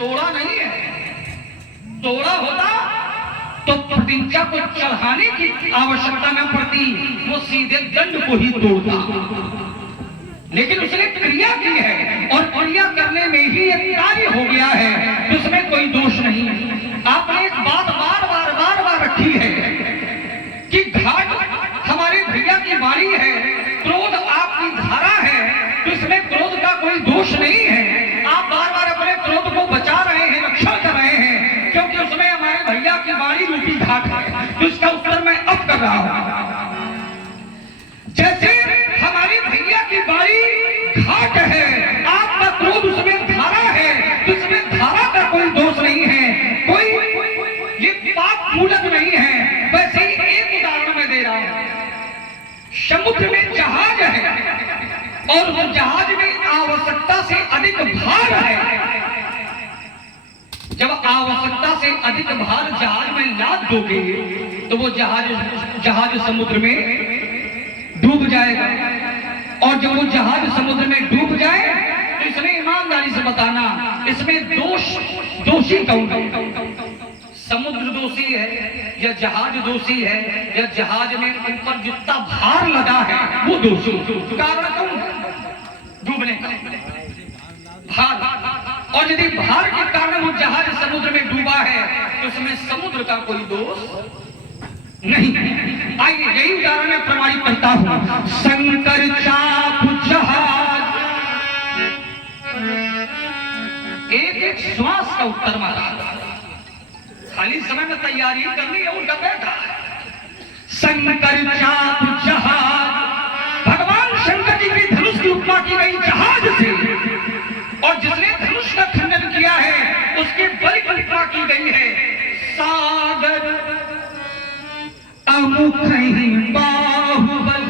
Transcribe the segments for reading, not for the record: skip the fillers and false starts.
तोड़ा नहीं है। तोड़ा होता तो प्रतिज्ञा को चढ़ाने की आवश्यकता न पड़ती, वो सीधे दंड को ही तोड़ता। लेकिन उसने क्रिया की है और क्रिया करने में ही एक कार्य हो गया है, उसमें कोई दोष नहीं। आपने एक बात बार बार बार बार रखी है कि घाट हमारे भैया की वाणी है, क्रोध आपकी धारा है, तो इसमें क्रोध का कोई दोष नहीं है। आप बार बार अपने क्रोध को बचा रहे हैं, रक्षा कर रहे हैं, क्योंकि उसमें हमारे भैया की वाणी रूपी घाट है। तो इसका उत्तर मैं अब कर रहा हूं। जैसे हमारे भैया की वाणी घाट है, आपका क्रोध उसमें धारा है, तो उसमें धारा का कोई दोष नहीं है, कोई ये पाप मूलक नहीं है। वैसे ही एक उदाहरण मैं दे रहा हूं। समुद्र में जहाज है और वो जहाज में आवश्यकता से अधिक भार है। जब आवश्यकता से अधिक भार जहाज में लाद दोगे तो वो जहाज समुद्र में डूब जाएगा। और जब वो जहाज समुद्र में डूब जाए तो इसमें ईमानदारी से बताना, इसमें दोषी कौन है? समुद्र दोषी है या जहाज दोषी है, या जहाज में ऊपर जितना भार लगा है वो दोषी? कारण कौन है डूबने का? भार। और यदि भार के कारण वो जहाज समुद्र में डूबा है तो उसमें समुद्र का कोई दोष नहीं। आइए यही उदाहरण मैं प्रमाणित करता हूं। शंकर चाप जहाज, एक श्वास का उत्तर मारा, खाली समय में तैयारी करनी है उनका बैठा। शंकर चाप जहाज, भगवान शंकर जी की धनुष की उपमा की गई जहाज से, और जिसने धनुष का खंडन किया है उसके बल की उपमा की गई है सागर अमुख बाहुबल।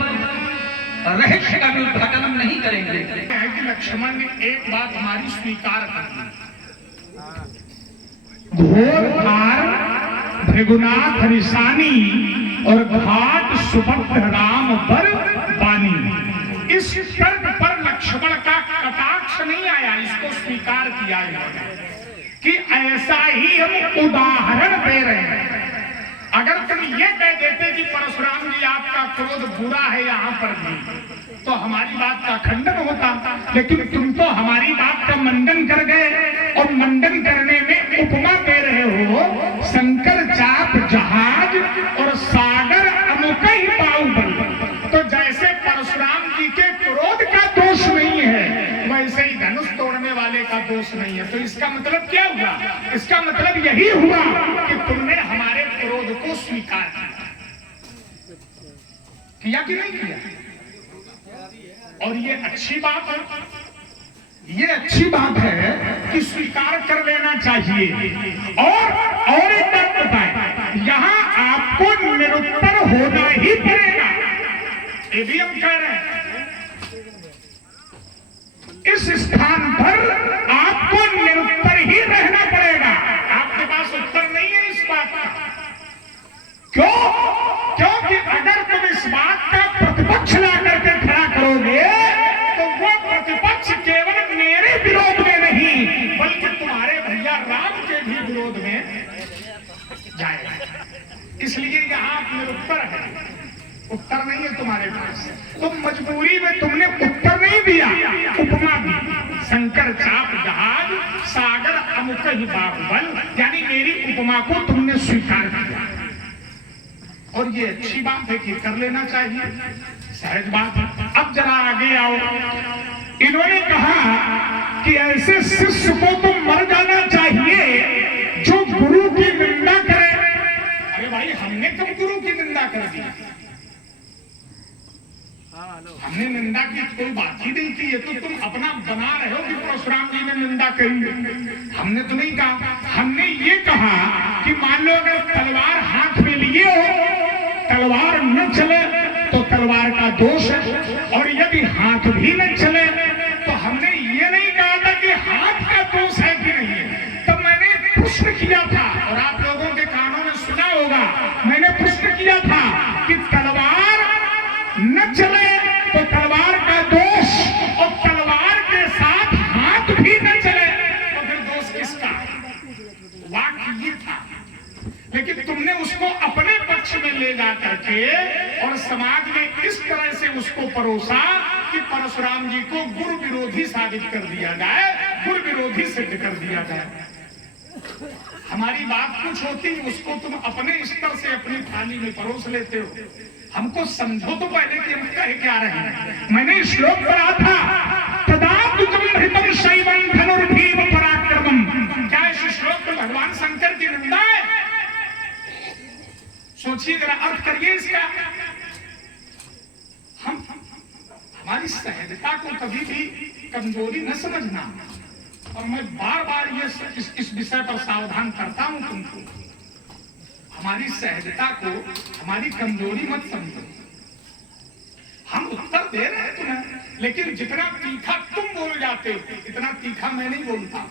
रहस्य का भी उद्घाटन हम नहीं करेंगे कि लक्ष्मण ने एक बात हमारी स्वीकार कर दी। घोर हार भृगुनाथ हरिसानी और घाट सुभद्र राम बर बानी। इस तर्क पर लक्ष्मण का कटाक्ष नहीं आया, इसको स्वीकार किया इन्होंने कि ऐसा ही हम उदाहरण दे रहे हैं। अगर तुम ये कह देते कि परशुराम जी आपका क्रोध बुरा है यहाँ पर भी, तो हमारी बात का खंडन होता। लेकिन तुम तो हमारी बात का मंडन कर गए, और मंडन करने में उपमा दे रहे हो शंकर चाप जहाज और सागर अमुक ही बाहुबल। तो जैसे परशुराम जी के क्रोध का दोष नहीं है, वैसे ही धनुष तोड़ने वाले का दोष नहीं है। तो इसका मतलब क्या हुआ? इसका मतलब यही हुआ कि तुमने हमारे क्रोध को स्वीकार किया कि नहीं किया? और ये अच्छी बात है, ये अच्छी बात है कि स्वीकार कर लेना चाहिए। और एक बात बताएं, यहाँ आपको निरुत्तर होना ही पड़ेगा, ये भी हम कह रहे हैं। इस स्थान पर आपको निरुत्तर ही रहना पड़ेगा। आपके पास उत्तर नहीं है इस बात का। क्यों? क्योंकि अगर तुम इस बात का प्रतिपक्ष ला करके खड़ा करोगे तो वो प्रतिपक्ष केवल मेरे विरोध में नहीं बल्कि तुम्हारे भैया राम के भी विरोध में जाएगा। इसलिए यहाँ निरुत्तर है, उत्तर नहीं है तुम्हारे पास। तुम मजबूरी में तुमने उत्तर नहीं दिया, उपमा दी। शंकर चाप जहाज सागर अमुक ही बाहुबल, यानी मेरी उपमा को तुमने स्वीकार किया। और ये अच्छी बात है कि कर लेना चाहिए, सहज बात है। अब जरा आगे आओ। इन्होंने कहा कि ऐसे शिष्य को तो मर जाना चाहिए जो गुरु की निंदा करे। अरे भाई, हमने कब गुरु की निंदा कर दी? हमने निंदा की कोई बात ही नहीं की। ये तो तुम अपना बना रहे हो कि परशुराम जी ने निंदा कही। हमने तो नहीं कहा। हमने ये कहा कि मान लो अगर तलवार हाथ में लिए हो, तलवार न चले तो तलवार का दोष है, और यदि हाथ भी न चले तो हमने ये नहीं कहा था कि हाथ का दोष है कि नहीं है। तब मैंने प्रश्न किया था, और आप लोगों के कानों में सुना होगा, मैंने प्रश्न किया था कि तलवार न चले तो तलवार का दोष, और तलवार के साथ हाथ भी न चले तो फिर दोष किसका? वाक्य ये था, लेकिन तुमने उसको अपने पक्ष में ले जा करके और समाज में इस तरह से उसको परोसा कि परशुराम जी को गुरु विरोधी साबित कर दिया जाए, गुरु विरोधी सिद्ध कर दिया जाए। हमारी बात कुछ होती, उसको तुम अपने स्तर से अपनी थाली में परोस लेते हो। हमको समझो तो पहले कि हम कह क्या रहे हैं। मैंने श्लोक पढ़ा था, तदातुकम्भृतं शैवं धनुर्भीम पराक्रमम्। क्या इस श्लोक में भगवान शंकर की निंदा है? सोचिए जरा, अर्थ करिए इसका। हमारी सहजता को कभी भी कमजोरी न समझना, और मैं बार बार इस विषय पर सावधान करता हूं तुमको। हमारी सहजता को हमारी कमजोरी मत समझो। हम उत्तर दे रहे हैं तुम्हें, लेकिन जितना तीखा तुम बोल जाते हो इतना तीखा मैं नहीं बोलता।